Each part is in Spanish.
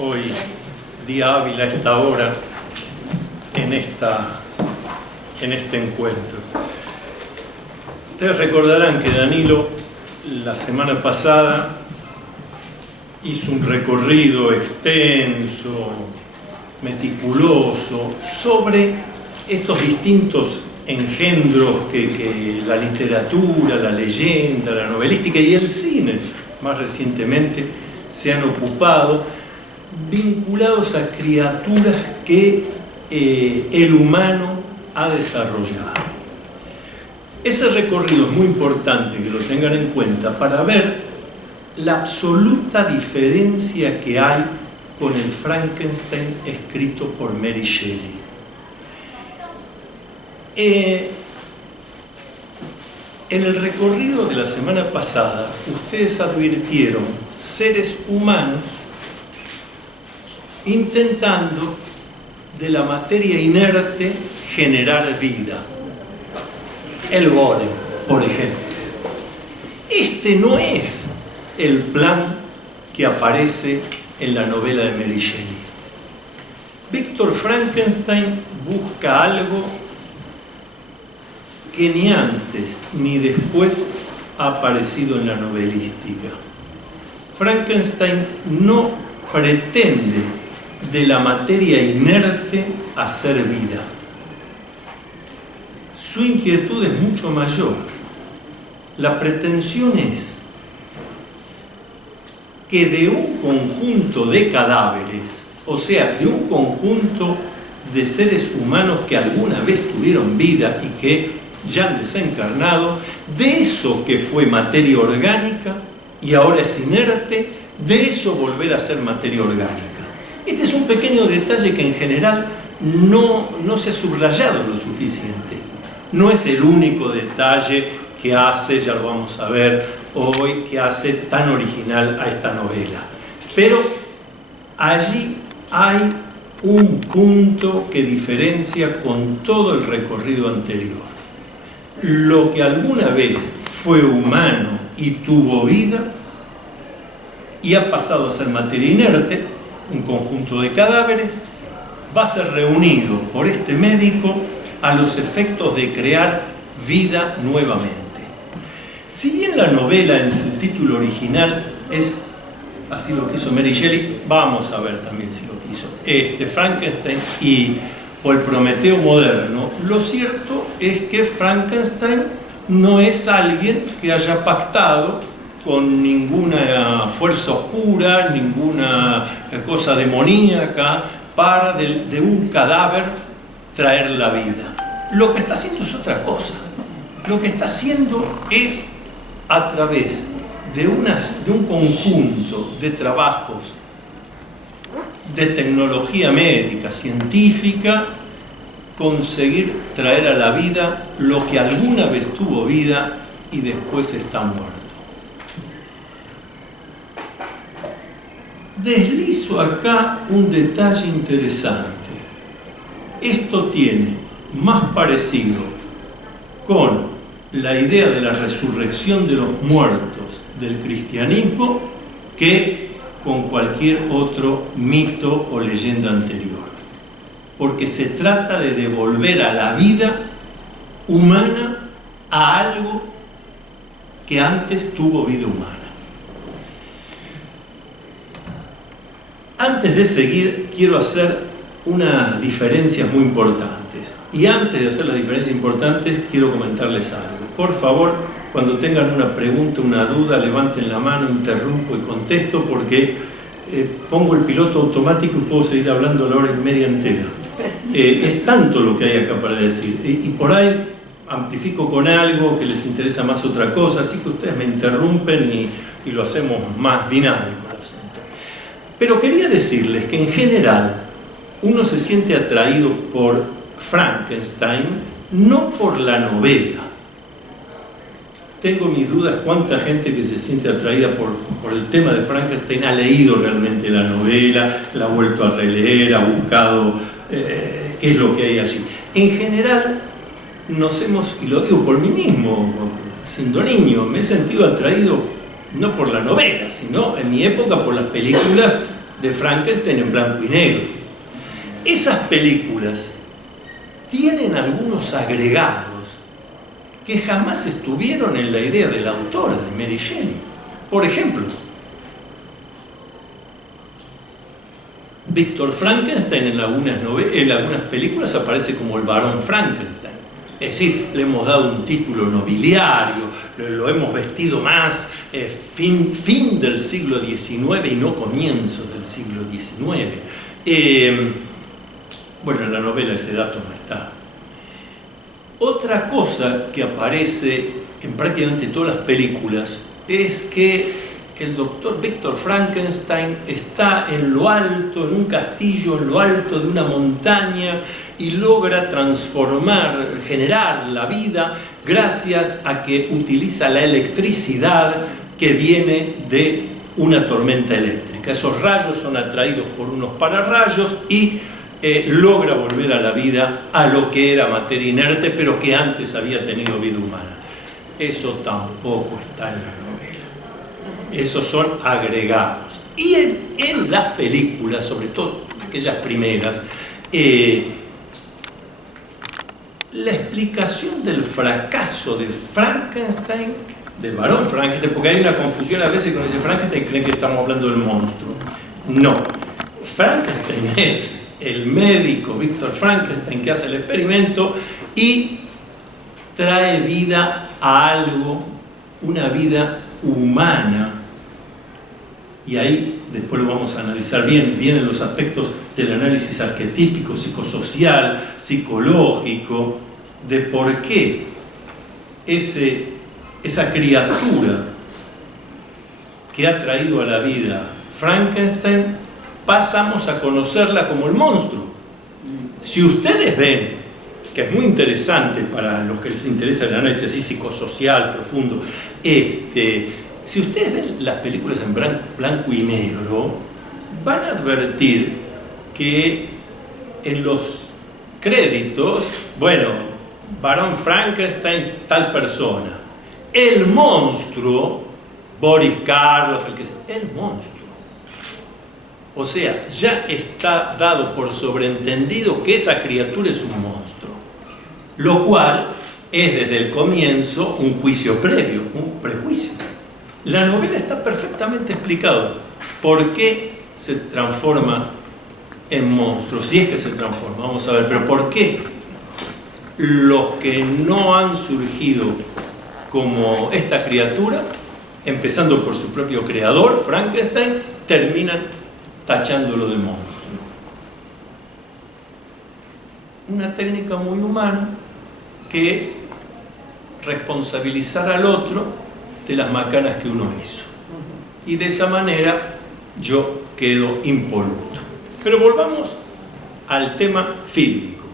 hoy, día hábil a esta hora, en este encuentro. Ustedes recordarán que Danilo la semana pasada hizo un recorrido extenso, meticuloso, sobre estos distintos engendros que la literatura, la leyenda, la novelística y el cine más recientemente se han ocupado, vinculados a criaturas que el humano ha desarrollado. Ese recorrido es muy importante que lo tengan en cuenta para ver la absoluta diferencia que hay con el Frankenstein escrito por Mary Shelley. En el recorrido de la semana pasada, ustedes advirtieron seres humanos intentando de la materia inerte generar vida. El golem, por ejemplo. Este no es el plan que aparece en la novela de Mary Shelley. Víctor Frankenstein busca algo que ni antes ni después ha aparecido en la novelística. Frankenstein no pretende de la materia inerte hacer vida. Su inquietud es mucho mayor. La pretensión es que de un conjunto de cadáveres, o sea, de un conjunto de seres humanos que alguna vez tuvieron vida y que ya han desencarnado, de eso que fue materia orgánica y ahora es inerte, de eso volver a ser materia orgánica. Este es un pequeño detalle que en general no se ha subrayado lo suficiente. No es el único detalle que hace, ya lo vamos a ver hoy, que hace tan original a esta novela. Pero allí hay un punto que diferencia con todo el recorrido anterior. Lo que alguna vez fue humano y tuvo vida y ha pasado a ser materia inerte, un conjunto de cadáveres, va a ser reunido por este médico a los efectos de crear vida nuevamente. Si bien la novela en su título original es así lo que hizo Mary Shelley, vamos a ver también si lo quiso Frankenstein o el Prometeo moderno, lo cierto es que Frankenstein no es alguien que haya pactado con ninguna fuerza oscura, ninguna cosa demoníaca para de un cadáver traer la vida. Lo que está haciendo es otra cosa. Lo que está haciendo es, a través de un conjunto de trabajos de tecnología médica, científica, conseguir traer a la vida lo que alguna vez tuvo vida y después está muerto. Deslizo acá un detalle interesante. Esto tiene más parecido con la idea de la resurrección de los muertos del cristianismo que con cualquier otro mito o leyenda anterior. Porque se trata de devolver a la vida humana a algo que antes tuvo vida humana. Antes de seguir, quiero hacer unas diferencias muy importantes. Y antes de hacer las diferencias importantes, quiero comentarles algo. Por favor, cuando tengan una pregunta, una duda, levanten la mano, interrumpo y contesto, porque pongo el piloto automático y puedo seguir hablando la hora y media entera. Es tanto lo que hay acá para decir. Y por ahí amplifico con algo que les interesa más otra cosa, así que ustedes me interrumpen y lo hacemos más dinámico el asunto. Pero quería decirles que en general uno se siente atraído por Frankenstein, no por la novela. Tengo mis dudas cuánta gente que se siente atraída por el tema de Frankenstein ha leído realmente la novela, la ha vuelto a releer, ha buscado qué es lo que hay allí. En general, y lo digo por mí mismo, siendo niño, me he sentido atraído no por la novela, sino en mi época por las películas de Frankenstein en blanco y negro. Esas películas tienen algunos agregados que jamás estuvieron en la idea de la autora, de Mary Shelley. Por ejemplo, Víctor Frankenstein en algunas películas aparece como el barón Frankenstein. Es decir, le hemos dado un título nobiliario, lo hemos vestido más fin del siglo XIX y no comienzo del siglo XIX. Bueno, en la novela ese dato no está. Otra cosa que aparece en prácticamente todas las películas es que el doctor Víctor Frankenstein está en lo alto, en un castillo, en lo alto de una montaña, y logra transformar, generar la vida gracias a que utiliza la electricidad que viene de una tormenta eléctrica. Esos rayos son atraídos por unos pararrayos y logra volver a la vida a lo que era materia inerte, pero que antes había tenido vida humana. Eso tampoco está en la novela. Esos son agregados. Y en las películas, sobre todo aquellas primeras, la explicación del fracaso de Frankenstein, del varón Frankenstein, porque hay una confusión a veces cuando dice Frankenstein, creen que estamos hablando del monstruo. No. Frankenstein es el médico Víctor Frankenstein que hace el experimento y trae vida a algo, una vida humana. Y ahí después lo vamos a analizar bien, vienen los aspectos del análisis arquetípico, psicosocial, psicológico, de por qué esa criatura que ha traído a la vida Frankenstein, pasamos a conocerla como el monstruo. Si ustedes ven, que es muy interesante para los que les interesa el análisis así psicosocial profundo, si ustedes ven las películas en blanco y negro, van a advertir que en los créditos, bueno, varón Frankenstein, tal persona. El monstruo, Boris Karloff, el monstruo. O sea, ya está dado por sobreentendido que esa criatura es un monstruo. Lo cual es desde el comienzo un juicio previo, un prejuicio. La novela está perfectamente explicado por qué se transforma en monstruo, si es que se transforma, vamos a ver, pero por qué los que no han surgido como esta criatura, empezando por su propio creador, Frankenstein, terminan tachándolo de monstruo. Una técnica muy humana que es responsabilizar al otro de las macanas que uno hizo. Y de esa manera yo quedo impoluto. Pero volvamos al tema fílmico.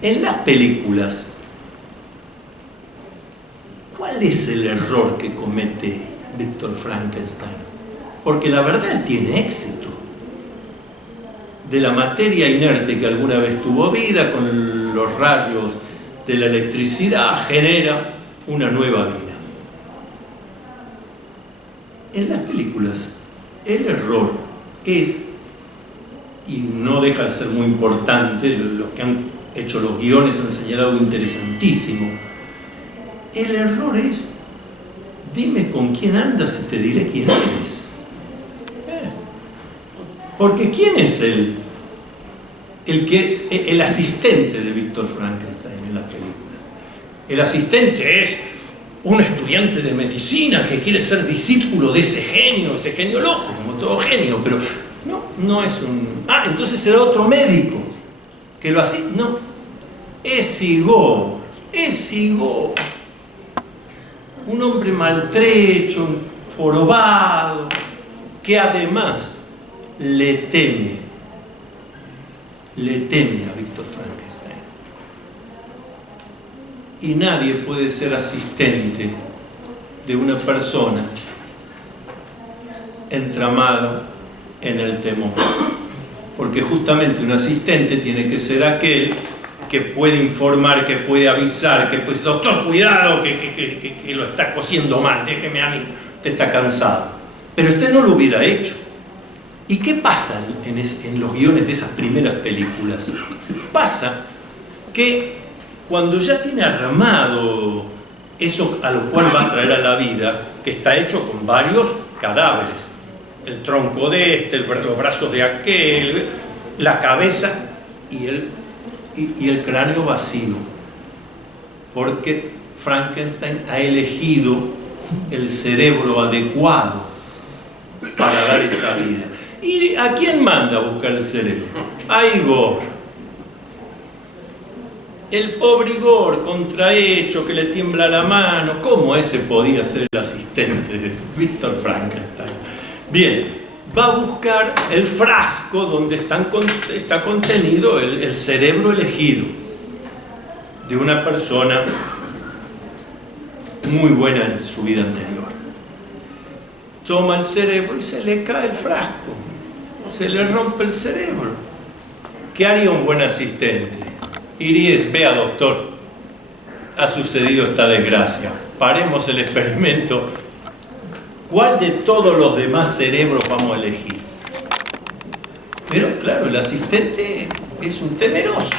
En las películas, ¿cuál es el error que comete Víctor Frankenstein? Porque la verdad él tiene éxito. De la materia inerte que alguna vez tuvo vida, con los rayos de la electricidad, genera una nueva vida. En las películas, el error es, y no deja de ser muy importante, los que han hecho los guiones han señalado algo interesantísimo, el error es, dime con quién andas y te diré quién eres. Porque ¿quién es el que es el asistente de Víctor Frankenstein en la película? El asistente es un estudiante de medicina que quiere ser discípulo de ese genio loco, como todo genio, pero no es un... entonces será otro médico que lo así. No, es Igor, un hombre maltrecho, jorobado, que además le teme a Víctor Frankenstein. Y nadie puede ser asistente de una persona entramada en el temor. Porque justamente un asistente tiene que ser aquel que puede informar, que puede avisar, que puede decir, doctor, cuidado, que lo está cosiendo mal, déjeme a mí, usted está cansado. Pero usted no lo hubiera hecho. ¿Y qué pasa en los guiones de esas primeras películas? Pasa que cuando ya tiene armado eso a lo cual va a traer a la vida, que está hecho con varios cadáveres, el tronco de este, los brazos de aquel, la cabeza y el cráneo vacío, porque Frankenstein ha elegido el cerebro adecuado para dar esa vida. ¿Y a quién manda a buscar el cerebro? A Igor. El pobre Igor, contrahecho, que le tiembla la mano. ¿Cómo ese podía ser el asistente de Víctor Frankenstein? Bien, va a buscar el frasco donde está contenido el cerebro elegido de una persona muy buena en su vida anterior. Toma el cerebro y se le cae el frasco, se le rompe el cerebro. ¿Qué haría un buen asistente? Irías, vea doctor, ha sucedido esta desgracia, paremos el experimento, ¿cuál de todos los demás cerebros vamos a elegir? Pero claro, el asistente es un temeroso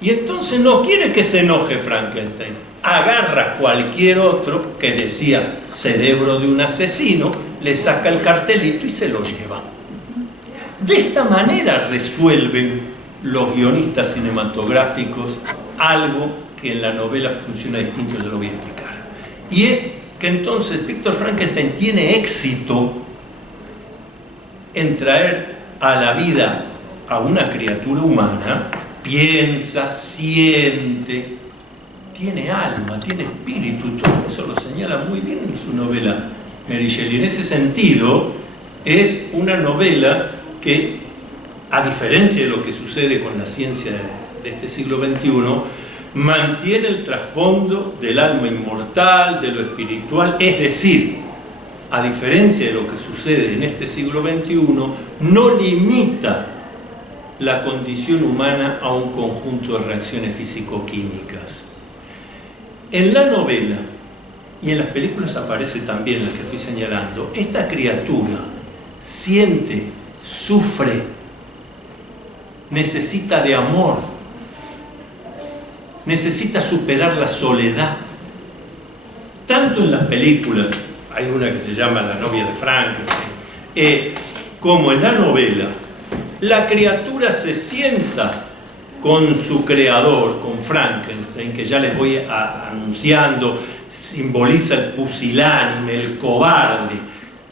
y entonces no quiere que se enoje Frankenstein, agarra cualquier otro que decía cerebro de un asesino, le saca el cartelito y se lo lleva. De esta manera resuelven los guionistas cinematográficos algo que en la novela funciona distinto, ya lo voy a explicar. Y es que entonces Víctor Frankenstein tiene éxito en traer a la vida a una criatura humana, piensa, siente, tiene alma, tiene espíritu, todo eso lo señala muy bien en su novela Mary Shelley. En ese sentido, es una novela que, a diferencia de lo que sucede con la ciencia de este siglo XXI, mantiene el trasfondo del alma inmortal, de lo espiritual, es decir, a diferencia de lo que sucede en este siglo XXI, no limita la condición humana a un conjunto de reacciones físico-químicas. En la novela, y en las películas aparece también las que estoy señalando, esta criatura siente, sufre, necesita de amor, necesita superar la soledad. Tanto en las películas, hay una que se llama La novia de Frankenstein, como en la novela, la criatura se sienta con su creador, con Frankenstein, que ya les voy anunciando, simboliza el pusilánime, el cobarde,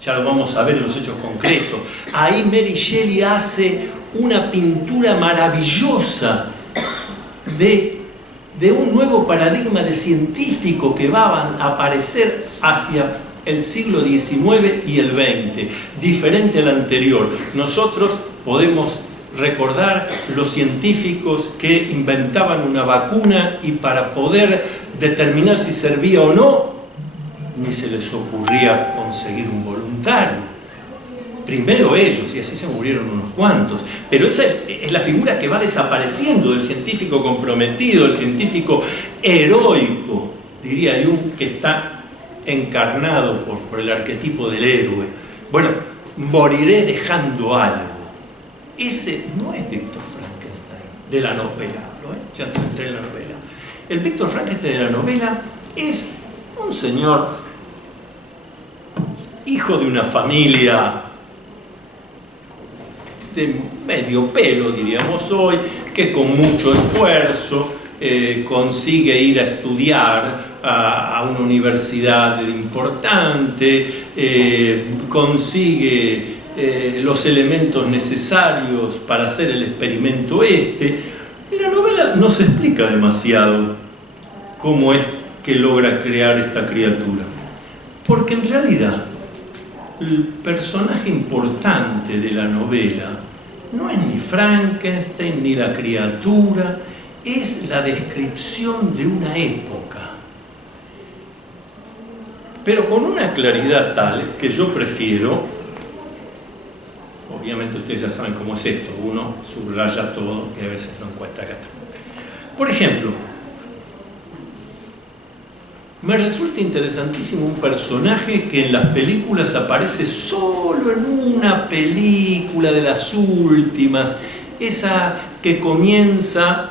ya lo vamos a ver en los hechos concretos. Ahí Mary Shelley hace una pintura maravillosa de un nuevo paradigma de científico que va a aparecer hacia el siglo XIX y el XX, diferente al anterior. Nosotros podemos recordar los científicos que inventaban una vacuna y para poder determinar si servía o no, ni se les ocurría conseguir un voluntario. Primero ellos, y así se murieron unos cuantos. Pero esa es la figura que va desapareciendo del científico comprometido, del científico heroico, diría Jung, que está encarnado por el arquetipo del héroe. Bueno, moriré dejando algo. Ese no es Víctor Frankenstein de la novela, ¿no? Ya entré en la novela. El Víctor Frankenstein de la novela es un señor, hijo de una familia de medio pelo, diríamos hoy, que con mucho esfuerzo consigue ir a estudiar a una universidad importante, consigue los elementos necesarios para hacer el experimento este. En la novela no se explica demasiado cómo es que logra crear esta criatura, porque en realidad el personaje importante de la novela no es ni Frankenstein ni la criatura, es la descripción de una época, pero con una claridad tal que yo prefiero, obviamente ustedes ya saben cómo es esto, uno subraya todo y a veces no encuentra acá. Por ejemplo, Me resulta interesantísimo un personaje que en las películas aparece solo en una película de las últimas, esa que comienza,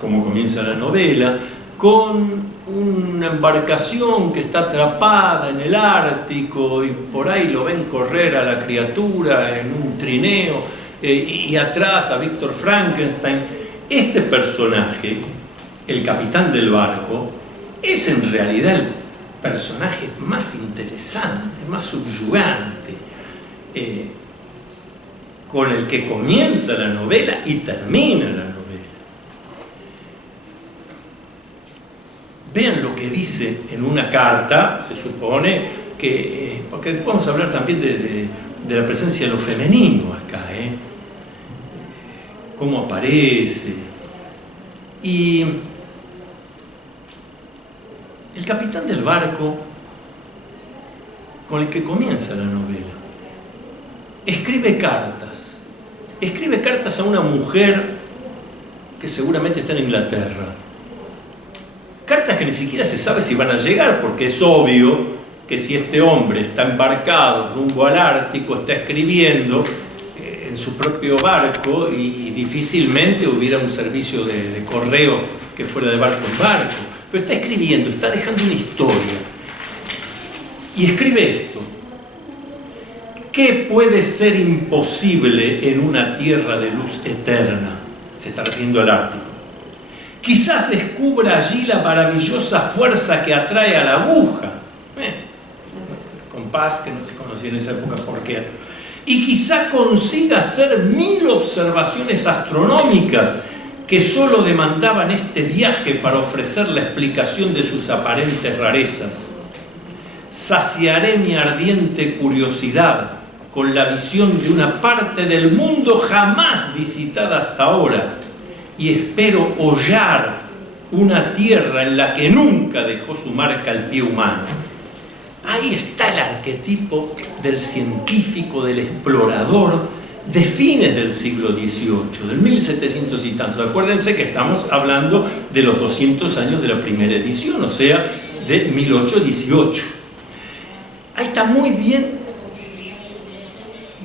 como comienza la novela, con una embarcación que está atrapada en el Ártico y por ahí lo ven correr a la criatura en un trineo y atrás a Víctor Frankenstein. Este personaje, el capitán del barco, es en realidad el personaje más interesante, más subyugante, con el que comienza la novela y termina la novela. Vean lo que dice en una carta, se supone que, porque después vamos a hablar también de la presencia de lo femenino acá, cómo aparece. Y el capitán del barco, con el que comienza la novela, escribe cartas a una mujer que seguramente está en Inglaterra. Cartas que ni siquiera se sabe si van a llegar, porque es obvio que si este hombre está embarcado rumbo al Ártico, está escribiendo en su propio barco y difícilmente hubiera un servicio de correo que fuera de barco en barco. Pero está escribiendo, está dejando una historia. Y escribe esto. ¿Qué puede ser imposible en una tierra de luz eterna? Se está refiriendo al Ártico. Quizás descubra allí la maravillosa fuerza que atrae a la aguja. Compás, que no se conocía en esa época por qué. Y quizá consiga hacer 1000 observaciones astronómicas que solo demandaban este viaje para ofrecer la explicación de sus aparentes rarezas. Saciaré mi ardiente curiosidad con la visión de una parte del mundo jamás visitada hasta ahora, y espero hollar una tierra en la que nunca dejó su marca el pie humano. Ahí está el arquetipo del científico, del explorador de fines del siglo XVIII, del 1700 y tantos. Acuérdense que estamos hablando de los 200 años de la primera edición, o sea, de 1818. Ahí está muy bien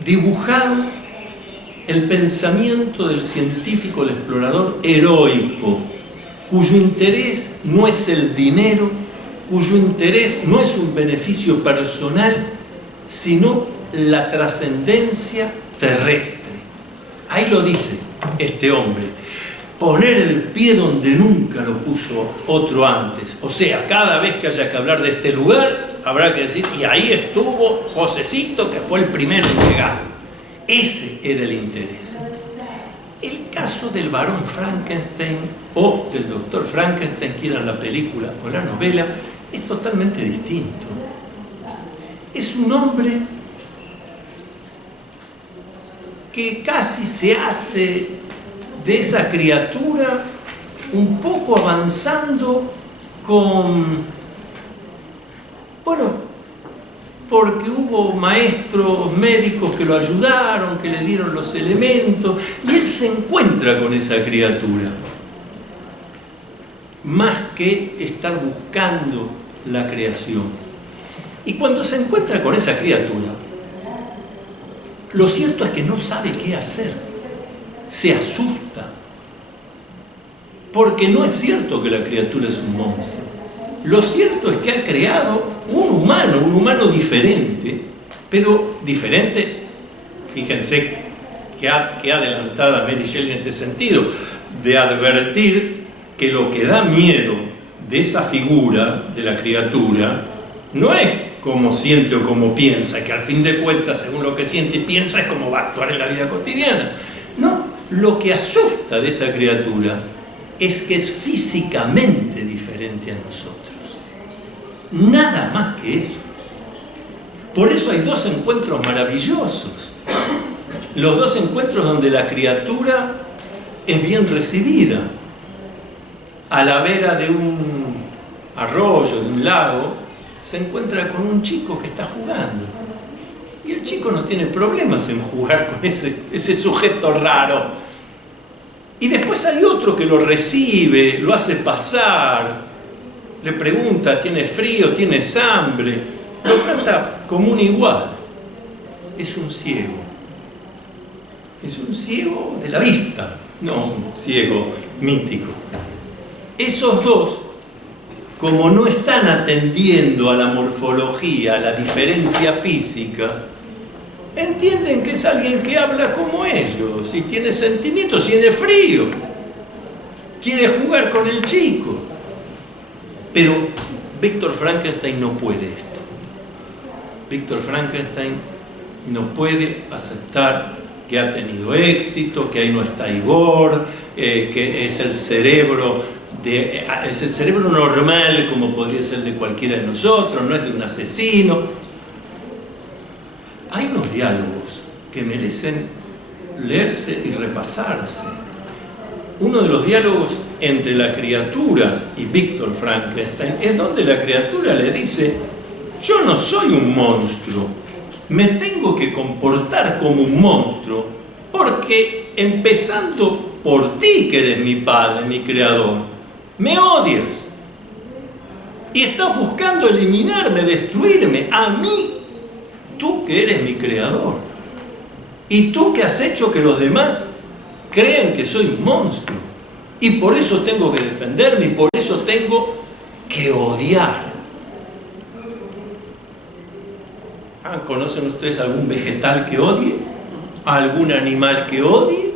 dibujado el pensamiento del científico, el explorador heroico, cuyo interés no es el dinero, cuyo interés no es un beneficio personal, sino la trascendencia terrestre. Ahí lo dice este hombre: poner el pie donde nunca lo puso otro antes. O sea, cada vez que haya que hablar de este lugar, habrá que decir, y ahí estuvo Josecito, que fue el primero en llegar. Ese era el interés. El caso del barón Frankenstein o del doctor Frankenstein, quiera la película o la novela, es totalmente distinto. Es un hombre que casi se hace de esa criatura un poco avanzando porque hubo maestros médicos que lo ayudaron, que le dieron los elementos, y él se encuentra con esa criatura. Más que estar buscando la creación. Y cuando se encuentra con esa criatura, lo cierto es que no sabe qué hacer. Se asusta. Porque no es cierto que la criatura es un monstruo. Lo cierto es que ha creado un humano diferente, pero diferente, fíjense que adelantada Mary Shelley en este sentido, de advertir que lo que da miedo de esa figura, de la criatura, no es como siente o como piensa, que al fin de cuentas, según lo que siente y piensa, es como va a actuar en la vida cotidiana. No, lo que asusta de esa criatura es que es físicamente diferente a nosotros. Nada más que eso. Por eso hay dos encuentros maravillosos. Los dos encuentros donde la criatura es bien recibida. A la vera de un arroyo, de un lago, se encuentra con un chico que está jugando. Y el chico no tiene problemas en jugar con ese sujeto raro. Y después hay otro que lo recibe, lo hace pasar. le pregunta, ¿tienes frío? ¿Tienes hambre? Lo trata como un igual. Es un ciego. Es un ciego de la vista, no un ciego mítico. Esos dos, como no están atendiendo a la morfología, a la diferencia física, entienden que es alguien que habla como ellos, y tiene sentimientos, tiene frío, quiere jugar con el chico. Pero Víctor Frankenstein no puede esto. Víctor Frankenstein no puede aceptar que ha tenido éxito, que ahí no está Igor, que es el cerebro normal, como podría ser de cualquiera de nosotros, no es de un asesino. Hay unos diálogos que merecen leerse y repasarse. Uno de los diálogos entre la criatura y Víctor Frankenstein es donde la criatura le dice: yo no soy un monstruo, me tengo que comportar como un monstruo, porque empezando por ti, que eres mi padre, mi creador, me odias y estás buscando eliminarme, destruirme a mí, tú que eres mi creador, y tú que has hecho que los demás crean que soy un monstruo, y por eso tengo que defenderme, y por eso tengo que odiar. ¿Conocen ustedes algún vegetal que odie? ¿Algún animal que odie?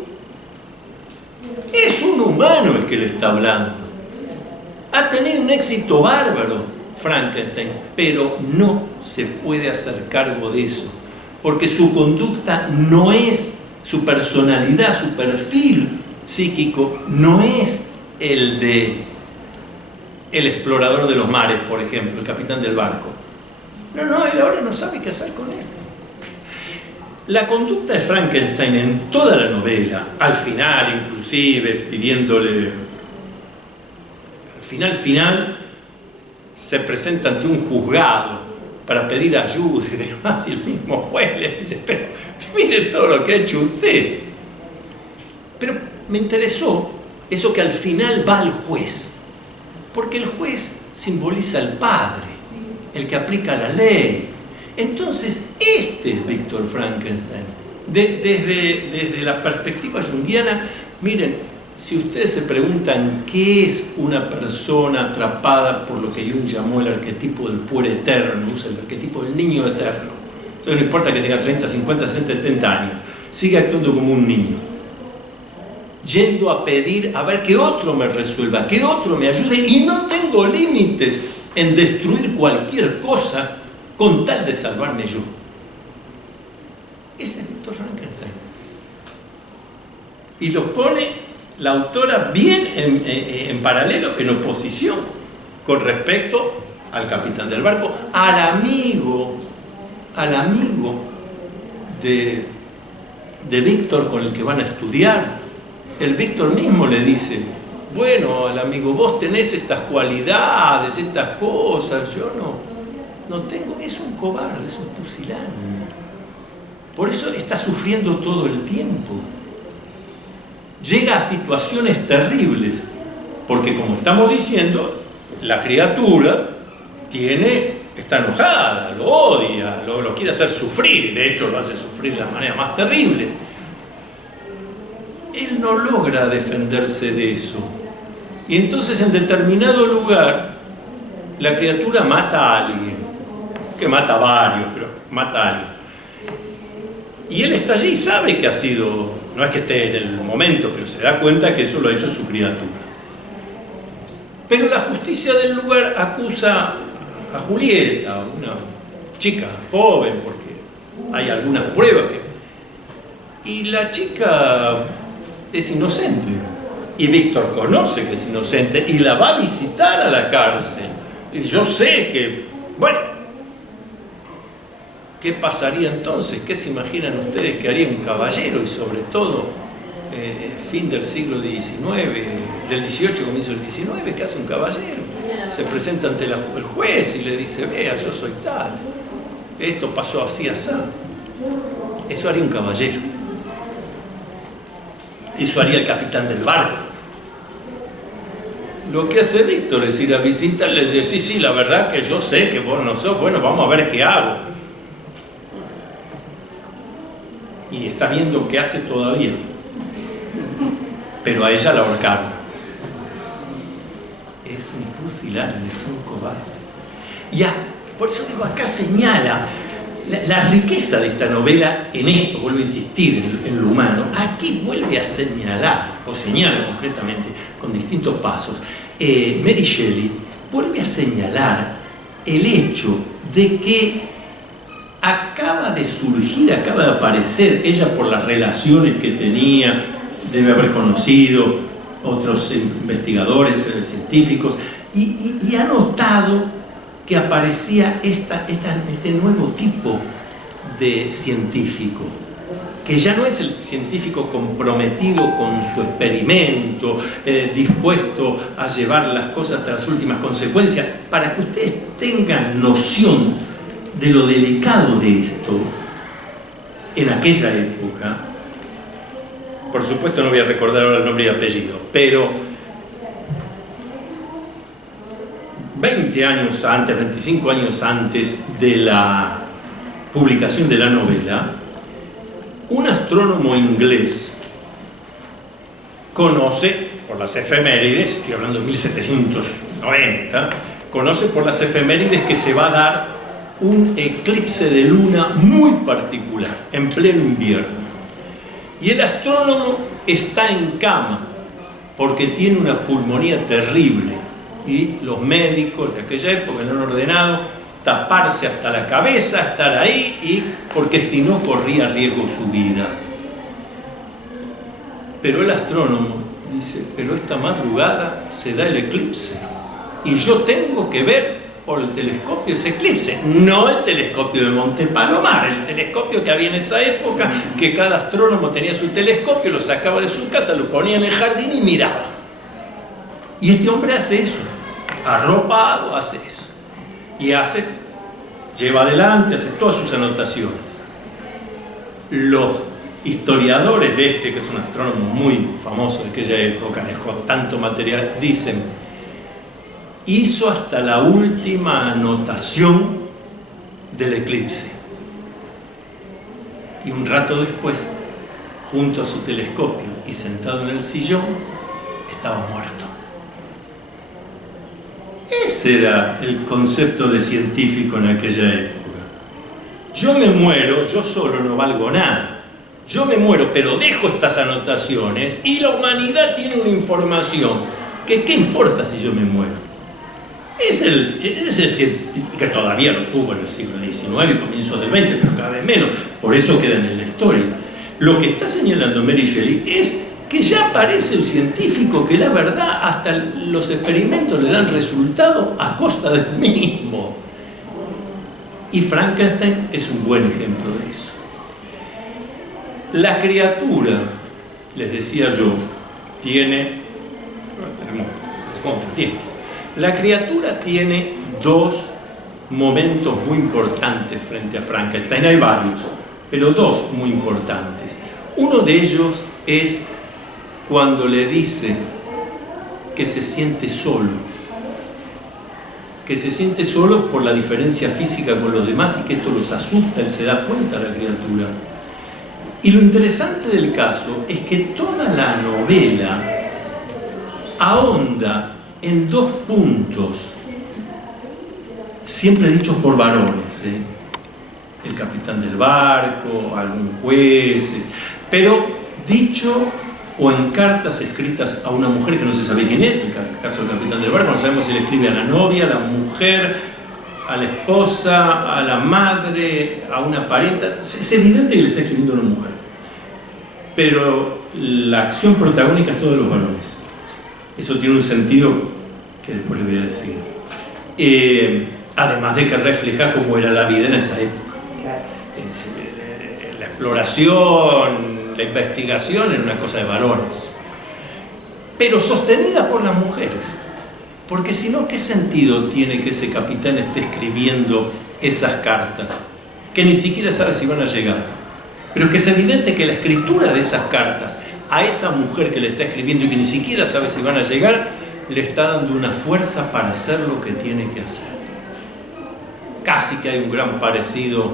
Es un humano el que le está hablando. Ha tenido un éxito bárbaro Frankenstein, pero no se puede hacer cargo de eso, porque su conducta no es, su personalidad, su perfil psíquico no es el de el explorador de los mares, por ejemplo, el capitán del barco. No, él ahora no sabe qué hacer con esto. La conducta de Frankenstein en toda la novela, al final inclusive, pidiéndole, al final, se presenta ante un juzgado para pedir ayuda y demás, y el mismo juez le dice: pero mire todo lo que ha hecho usted. Pero me interesó eso que al final va al juez, porque el juez simboliza al padre, el que aplica la ley. Entonces, este es Víctor Frankenstein. Desde la perspectiva junguiana, miren, si ustedes se preguntan qué es una persona atrapada por lo que Jung llamó el arquetipo del puer eternus, el arquetipo del niño eterno, entonces no importa que tenga 30, 50, 60, 70 años, sigue actuando como un niño, yendo a pedir a ver que otro me resuelva, que otro me ayude, y no tengo límites en destruir cualquier cosa con tal de salvarme yo. Ese es Víctor Frankenstein. Y lo pone la autora bien en paralelo, en oposición con respecto al capitán del barco, al amigo de Víctor con el que van a estudiar. El Víctor mismo le dice: bueno, al amigo, vos tenés estas cualidades, estas cosas, yo no tengo. Es un cobarde, es un pusilánime. Por eso está sufriendo todo el tiempo. Llega a situaciones terribles, porque como estamos diciendo, la criatura está enojada, lo odia, lo quiere hacer sufrir, y de hecho lo hace sufrir de las maneras más terribles. Él no logra defenderse de eso. Y entonces en determinado lugar, la criatura mata a alguien, que mata a varios, pero mata a alguien. Y él está allí y sabe que ha sido, no es que esté en el momento, pero se da cuenta que eso lo ha hecho su criatura. Pero la justicia del lugar acusa a Julieta, una chica joven, porque hay algunas pruebas y la chica es inocente. Y Víctor conoce que es inocente y la va a visitar a la cárcel. Y yo sé que, bueno, ¿qué pasaría entonces? ¿Qué se imaginan ustedes que haría un caballero? Y sobre todo, fin del siglo XIX, del XVIII, comienzo del XIX, ¿qué hace un caballero? Se presenta ante el juez y le dice: vea, yo soy tal, esto pasó así, así. Eso haría un caballero. Eso haría el capitán del barco. lo que hace Víctor es ir a visitarle y decir, sí, la verdad que yo sé que vos no sos, bueno, vamos a ver qué hago. Y está viendo qué hace todavía. Pero a ella la ahorcaron. Es un pusilánime, es un cobarde. Y por eso digo, acá señala la riqueza de esta novela en esto, vuelve a insistir en lo humano. Aquí vuelve a señalar, o señala concretamente, con distintos pasos, Mary Shelley vuelve a señalar el hecho de que acaba de surgir, acaba de aparecer, ella por las relaciones que tenía, debe haber conocido otros investigadores, científicos, y ha notado que aparecía este nuevo tipo de científico, que ya no es el científico comprometido con su experimento, dispuesto a llevar las cosas hasta las últimas consecuencias. Para que ustedes tengan noción de lo delicado de esto, en aquella época, por supuesto no voy a recordar ahora el nombre y apellido, pero 20 años antes, 25 años antes de la publicación de la novela, un astrónomo inglés conoce por las efemérides, estoy hablando de 1790, conoce por las efemérides que se va a dar un eclipse de luna muy particular, en pleno invierno. Y el astrónomo está en cama porque tiene una pulmonía terrible. Y los médicos de aquella época le han ordenado taparse hasta la cabeza, estar ahí, porque si no corría riesgo su vida. Pero el astrónomo dice, pero esta madrugada se da el eclipse y yo tengo que ver por el telescopio ese eclipse, no el telescopio de Monte Palomar, el telescopio que había en esa época, que cada astrónomo tenía su telescopio, lo sacaba de su casa, lo ponía en el jardín y miraba. Y este hombre hace eso, arropado hace eso, y lleva adelante, hace todas sus anotaciones. Los historiadores de que es un astrónomo muy famoso de aquella época, dejó tanto material, dicen, hizo hasta la última anotación del eclipse. Y un rato después, junto a su telescopio y sentado en el sillón, estaba muerto. Ese era el concepto de científico en aquella época. Yo me muero, yo solo no valgo nada. Yo me muero, pero dejo estas anotaciones y la humanidad tiene una información que ¿qué importa si yo me muero? Es el científico, que todavía lo hubo en el siglo XIX y comienzo del XX, pero cada vez menos, por eso quedan en la historia. Lo que está señalando Mary Shelley es que ya aparece el científico que la verdad hasta los experimentos le dan resultado a costa del mismo. Y Frankenstein es un buen ejemplo de eso. La criatura, les decía yo, la criatura tiene dos momentos muy importantes frente a Frankenstein. Hay varios, pero dos muy importantes. Uno de ellos es cuando le dice que se siente solo. Que se siente solo por la diferencia física con los demás y que esto los asusta, él se da cuenta, la criatura. Y lo interesante del caso es que toda la novela ahonda en dos puntos, siempre dichos por varones, el capitán del barco, algún juez, pero dicho o en cartas escritas a una mujer que no se sabe quién es, en el caso del capitán del barco no sabemos si le escribe a la novia, a la mujer, a la esposa, a la madre, a una parienta. Es evidente que le está escribiendo a una mujer, pero la acción protagónica es todos los varones. Eso tiene un sentido que después les voy a decir. Además de que refleja cómo era la vida en esa época. La exploración, la investigación era una cosa de varones, pero sostenida por las mujeres. Porque si no, ¿qué sentido tiene que ese capitán esté escribiendo esas cartas? Que ni siquiera sabe si van a llegar. Pero que es evidente que la escritura de esas cartas a esa mujer que le está escribiendo y que ni siquiera sabe si van a llegar, le está dando una fuerza para hacer lo que tiene que hacer. Casi que hay un gran parecido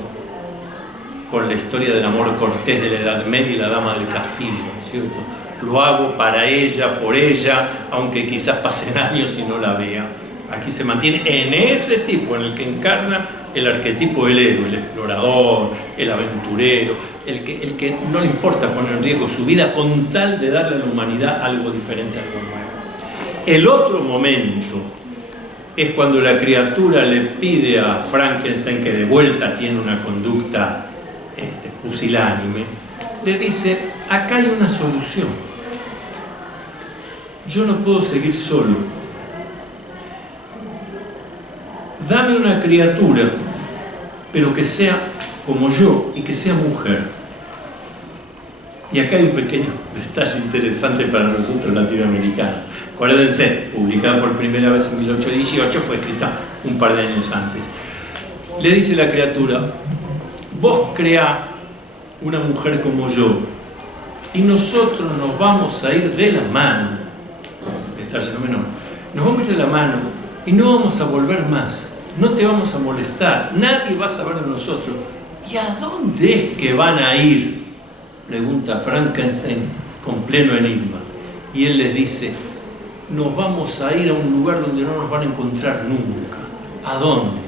con la historia del amor cortés de la Edad Media y la Dama del Castillo, ¿no es cierto? Lo hago para ella, por ella, aunque quizás pasen años y no la vea. Aquí se mantiene en ese tipo en el que encarna el arquetipo del héroe, el explorador, el aventurero, el que no le importa poner en riesgo su vida con tal de darle a la humanidad algo diferente, algo nuevo. El otro momento es cuando la criatura le pide a Frankenstein, que de vuelta tiene una conducta pusilánime, le dice: acá hay una solución. Yo no puedo seguir solo. Dame una criatura, pero que sea como yo y que sea mujer. Y acá hay un pequeño detalle interesante para nosotros latinoamericanos. Acuérdense, publicada por primera vez en 1818, fue escrita un par de años antes. Le dice la criatura: vos creá una mujer como yo y nosotros nos vamos a ir de la mano. Detalle no menor. Nos vamos a ir de la mano y no vamos a volver más. No te vamos a molestar. Nadie va a saber de nosotros. ¿Y a dónde es que van a ir?, pregunta Frankenstein con pleno enigma. Y él les dice: nos vamos a ir a un lugar donde no nos van a encontrar nunca. ¿A dónde?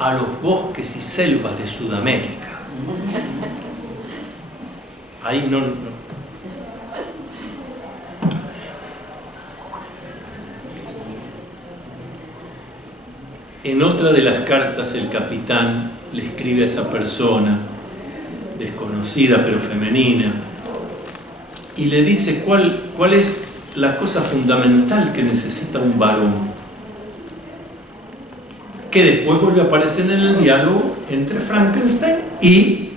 A los bosques y selvas de Sudamérica. Ahí no. En otra de las cartas, el capitán le escribe a esa persona, desconocida pero femenina, y le dice cuál es la cosa fundamental que necesita un varón, que después vuelve a aparecer en el diálogo entre Frankenstein y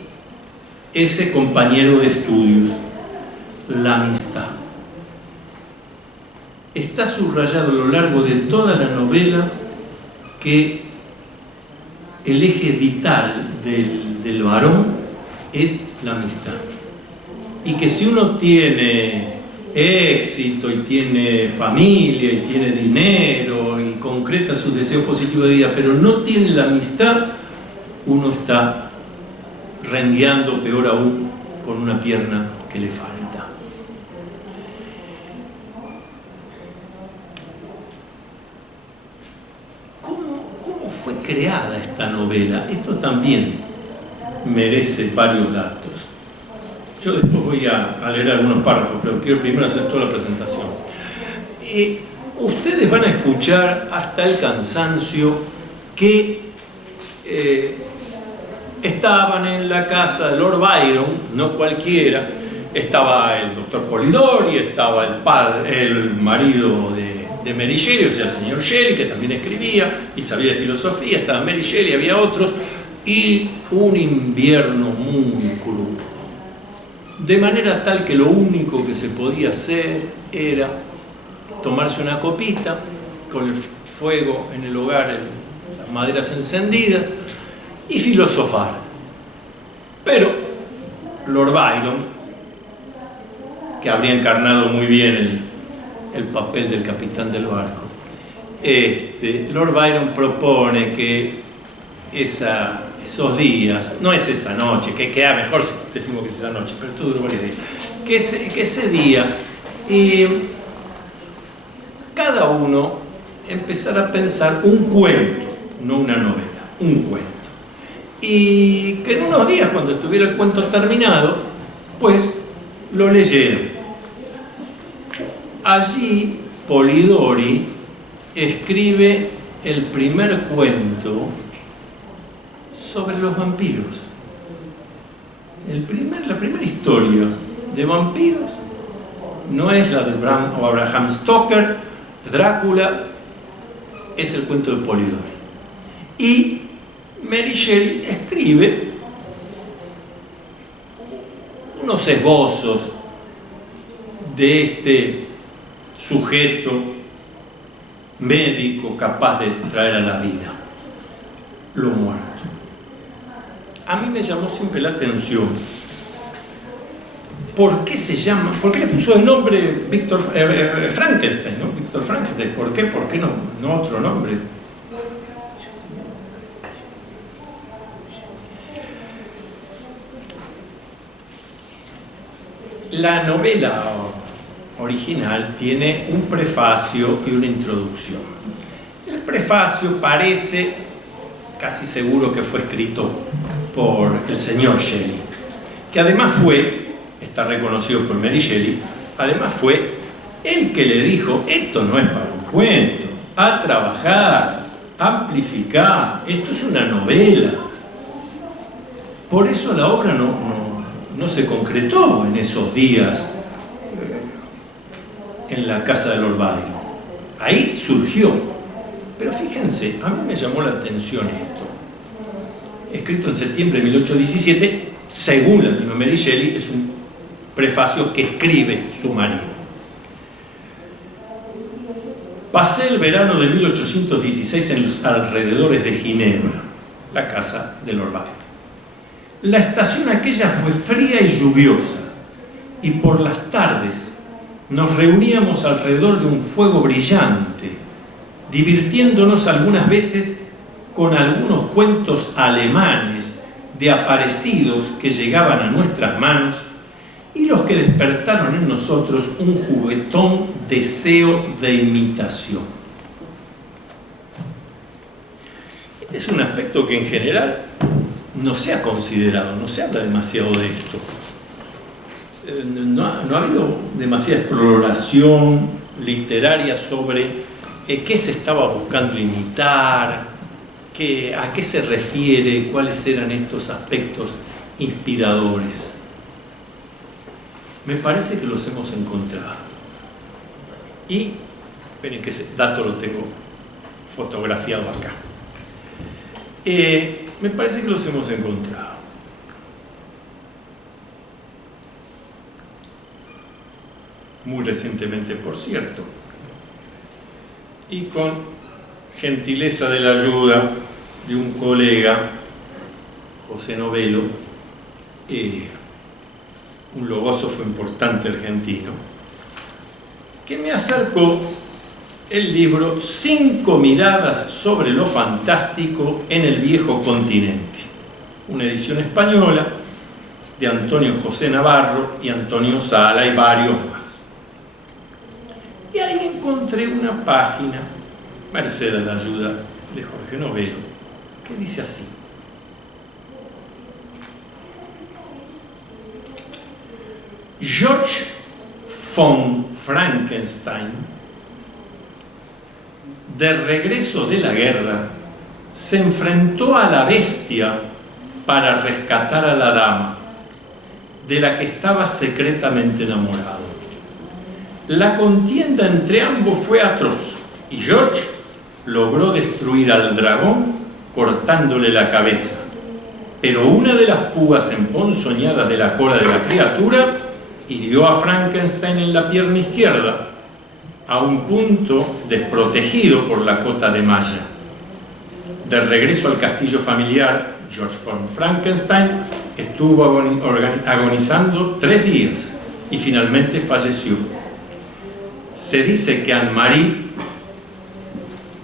ese compañero de estudios: la amistad. Está subrayado a lo largo de toda la novela que el eje vital del varón es la amistad. Y que si uno tiene éxito y tiene familia y tiene dinero y concreta sus deseos positivos de vida, pero no tiene la amistad, uno está rengueando, peor aún, con una pierna que le falta. Fue creada esta novela. Esto también merece varios datos. Yo después voy a leer algunos párrafos, pero quiero primero hacer toda la presentación. Ustedes van a escuchar hasta el cansancio que estaban en la casa de Lord Byron, no cualquiera. Estaba el doctor Polidori, estaba el marido de Mary Shelley, o sea, el señor Shelley, que también escribía y sabía de filosofía, estaba Mary Shelley, había otros, y un invierno muy crudo. De manera tal que lo único que se podía hacer era tomarse una copita con el fuego en el hogar, las maderas encendidas, y filosofar. Pero Lord Byron, que habría encarnado muy bien el papel del capitán del barco, Lord Byron propone que esos días, no es esa noche, que queda mejor si decimos que es esa noche, pero todo duró varios días, que ese día cada uno empezara a pensar un cuento, no una novela, un cuento, y que en unos días, cuando estuviera el cuento terminado, pues lo leyeran. Allí Polidori escribe el primer cuento sobre los vampiros. La primera historia de vampiros no es la de Bram Stoker, Drácula, es el cuento de Polidori. Y Mary Shelley escribe unos esbozos de este sujeto médico capaz de traer a la vida lo muerto. A mí me llamó siempre la atención ¿por qué le puso el nombre Frankenstein, ¿no? Víctor Frankenstein. ¿Por qué? ¿Por qué no otro nombre? La novela original tiene un prefacio y una introducción. El prefacio parece casi seguro que fue escrito por el señor Shelley, que además está reconocido por Mary Shelley, además fue el que le dijo: esto no es para un cuento, a trabajar, amplificar, esto es una novela. Por eso la obra no se concretó en esos días en la casa de Lord Byron. Ahí surgió. Pero fíjense, a mí me llamó la atención esto. Escrito en septiembre de 1817, según la misma Mary Shelley, es un prefacio que escribe su marido. Pasé el verano de 1816 en los alrededores de Ginebra, la casa de Lord Byron. La estación aquella fue fría y lluviosa, y por las tardes nos reuníamos alrededor de un fuego brillante, divirtiéndonos algunas veces con algunos cuentos alemanes de aparecidos que llegaban a nuestras manos y los que despertaron en nosotros un juguetón deseo de imitación. Este es un aspecto que en general no se ha considerado, no se habla demasiado de esto. No ha habido demasiada exploración literaria sobre qué se estaba buscando imitar, a qué se refiere, cuáles eran estos aspectos inspiradores. Me parece que los hemos encontrado. Y, esperen que ese dato lo tengo fotografiado acá. Me parece que los hemos encontrado. Muy recientemente, por cierto. Y con gentileza de la ayuda de un colega, José Novelo, un logósofo importante argentino, que me acercó el libro 5 miradas sobre lo fantástico en el viejo continente, una edición española de Antonio José Navarro y Antonio Sala y varios más. Y ahí encontré una página, merced a la ayuda de Jorge Novelo, que dice así: George von Frankenstein, de regreso de la guerra, se enfrentó a la bestia para rescatar a la dama, de la que estaba secretamente enamorado. La contienda entre ambos fue atroz, y George logró destruir al dragón cortándole la cabeza, pero una de las púas emponzoñadas de la cola de la criatura hirió a Frankenstein en la pierna izquierda, a un punto desprotegido por la cota de malla. De regreso al castillo familiar, George von Frankenstein estuvo agonizando 3 días y finalmente falleció. Se dice que Anne-Marie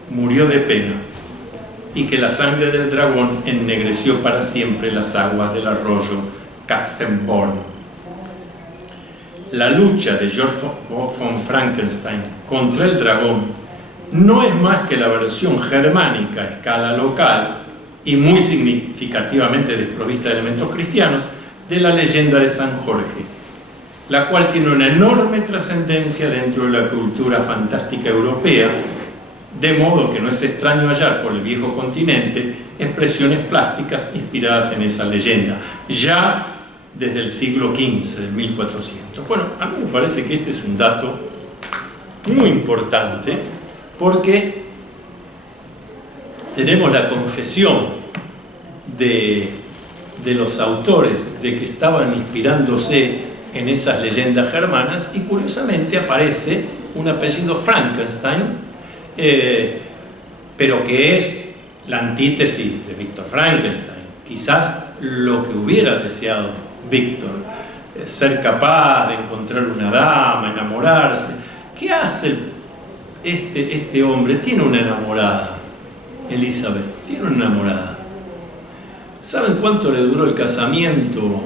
murió de pena y que la sangre del dragón ennegreció para siempre las aguas del arroyo Katzenborn. La lucha de George von Frankenstein contra el dragón no es más que la versión germánica a escala local y muy significativamente desprovista de elementos cristianos de la leyenda de San Jorge, la cual tiene una enorme trascendencia dentro de la cultura fantástica europea, de modo que no es extraño hallar por el viejo continente expresiones plásticas inspiradas en esa leyenda, ya desde el siglo XV, del 1400. Bueno, a mí me parece que este es un dato muy importante, porque tenemos la confesión de los autores de que estaban inspirándose en esas leyendas germanas, y curiosamente aparece un apellido Frankenstein, pero que es la antítesis de Víctor Frankenstein, quizás lo que hubiera deseado Víctor, ser capaz de encontrar una dama, enamorarse. ¿Qué hace este hombre tiene una enamorada, Elizabeth, tiene una enamorada. ¿Saben cuánto le duró el casamiento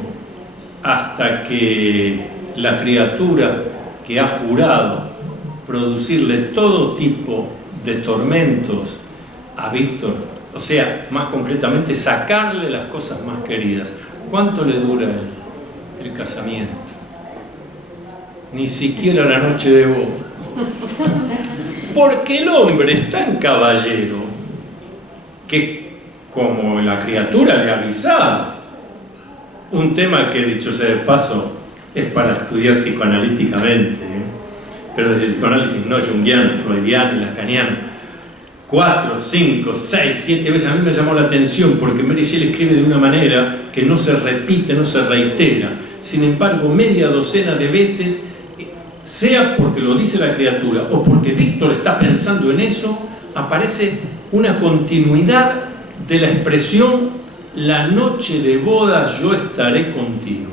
hasta que la criatura que ha jurado producirle todo tipo de tormentos a Víctor, o sea, más concretamente, sacarle las cosas más queridas? ¿Cuánto le dura el casamiento? Ni siquiera la noche de boda. Porque el hombre es tan caballero que, como la criatura le ha avisado, un tema que, dicho sea de paso, es para estudiar psicoanalíticamente, pero de psicoanálisis no junguiano, freudiano y lacaniano. 4, 5, 6, 7 veces a mí me llamó la atención, porque Mary Shelley escribe de una manera que no se repite, no se reitera. Sin embargo, media docena de veces, sea porque lo dice la criatura o porque Víctor está pensando en eso, aparece una continuidad de la expresión: la noche de boda yo estaré contigo,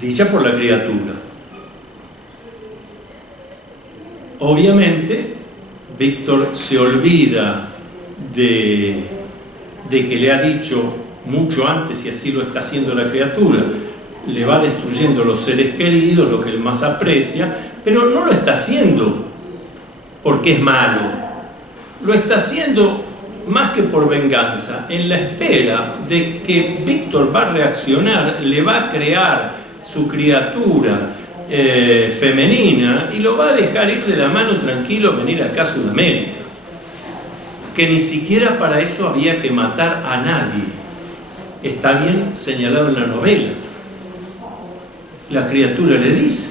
dicha por la criatura. Obviamente Víctor se olvida de que le ha dicho mucho antes, y así lo está haciendo la criatura. Le va destruyendo los seres queridos, lo que él más aprecia, pero no lo está haciendo porque es malo, lo está haciendo más que por venganza, en la espera de que Víctor va a reaccionar, le va a crear su criatura femenina y lo va a dejar ir de la mano tranquilo, venir acá a Sudamérica, que ni siquiera para eso había que matar a nadie. Está bien señalado en la novela. La criatura le dice: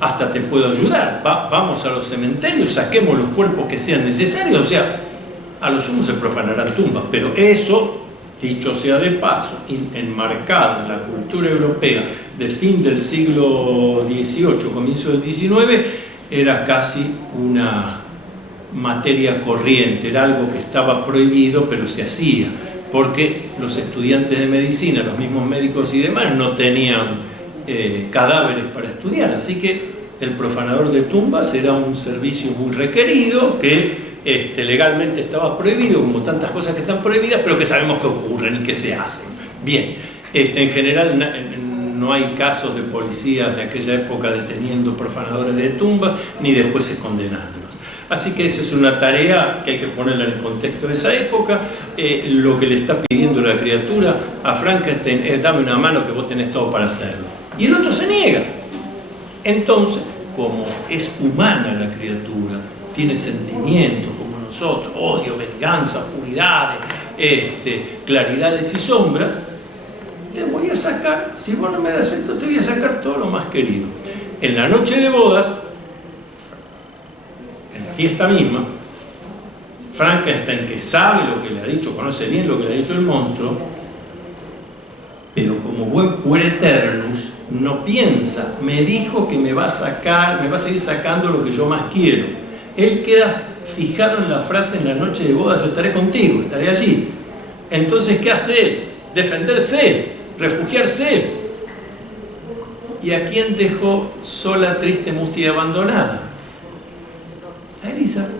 hasta te puedo ayudar, vamos a los cementerios, saquemos los cuerpos que sean necesarios. O sea, a lo sumo se profanarán tumbas, pero eso, dicho sea de paso, enmarcado en la cultura europea de fin del siglo XVIII, comienzo del XIX, era casi una materia corriente, era algo que estaba prohibido, pero se hacía, porque los estudiantes de medicina, los mismos médicos y demás, no tenían cadáveres para estudiar, así que el profanador de tumbas era un servicio muy requerido, que legalmente estaba prohibido, como tantas cosas que están prohibidas, pero que sabemos que ocurren y que se hacen. Bien, en general no hay casos de policías de aquella época deteniendo profanadores de tumbas, ni de jueces condenándolos. Así que esa es una tarea que hay que ponerla en el contexto de esa época. Lo que le está pidiendo la criatura a Frankenstein es: dame una mano que vos tenés todo para hacerlo. Y el otro se niega. Entonces, como es humana la criatura, tiene sentimientos como nosotros, odio, venganza, oscuridades, claridades y sombras, te voy a sacar, si vos no me das esto, te voy a sacar todo lo más querido. En la noche de bodas, en la fiesta misma, Frankenstein, que sabe lo que le ha dicho, conoce bien lo que le ha dicho el monstruo, pero como buen puereternus, no piensa: me dijo que me va a sacar, me va a seguir sacando lo que yo más quiero. Él queda fijado en la frase: en la noche de bodas yo estaré contigo, estaré allí. Entonces, ¿qué hace él? Defenderse, refugiarse. ¿Y a quién dejó sola, triste, mustia y abandonada? A Elizabeth,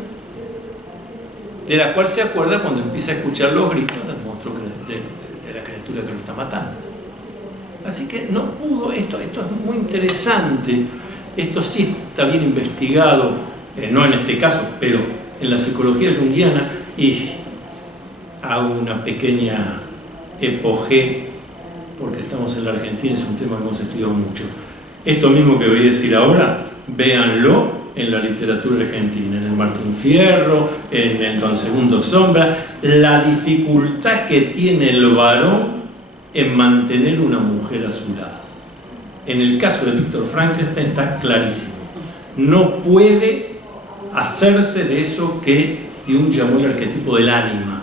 de la cual se acuerda cuando empieza a escuchar los gritos del monstruo, de la criatura que lo está matando. Así que no pudo, esto es muy interesante, esto sí está bien investigado, no en este caso, pero en la psicología junguiana, y hago una pequeña epogé, porque estamos en la Argentina, es un tema que hemos estudiado mucho. Esto mismo que voy a decir ahora, véanlo en la literatura argentina, en el Martín Fierro, en el Don Segundo Sombra, la dificultad que tiene el varón en mantener una mujer a su lado. En el caso de Víctor Frankenstein está clarísimo. No puede hacerse de eso que Jung llamó el arquetipo del ánima,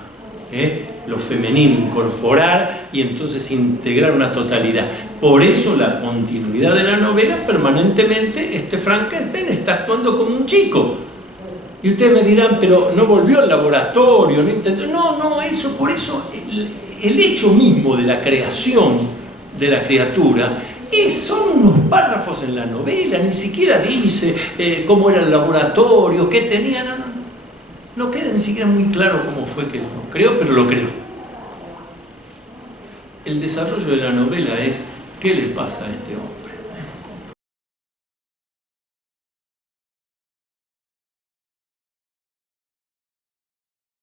lo femenino, incorporar y entonces integrar una totalidad. Por eso la continuidad de la novela, permanentemente Frankenstein está actuando como un chico. Y ustedes me dirán: pero no volvió al laboratorio, no intentó. No, eso, por eso el hecho mismo de la creación de la criatura son unos párrafos en la novela, ni siquiera dice cómo era el laboratorio, qué tenía, no queda ni siquiera muy claro cómo fue que lo creó, pero lo creó. El desarrollo de la novela es: ¿qué le pasa a este hombre?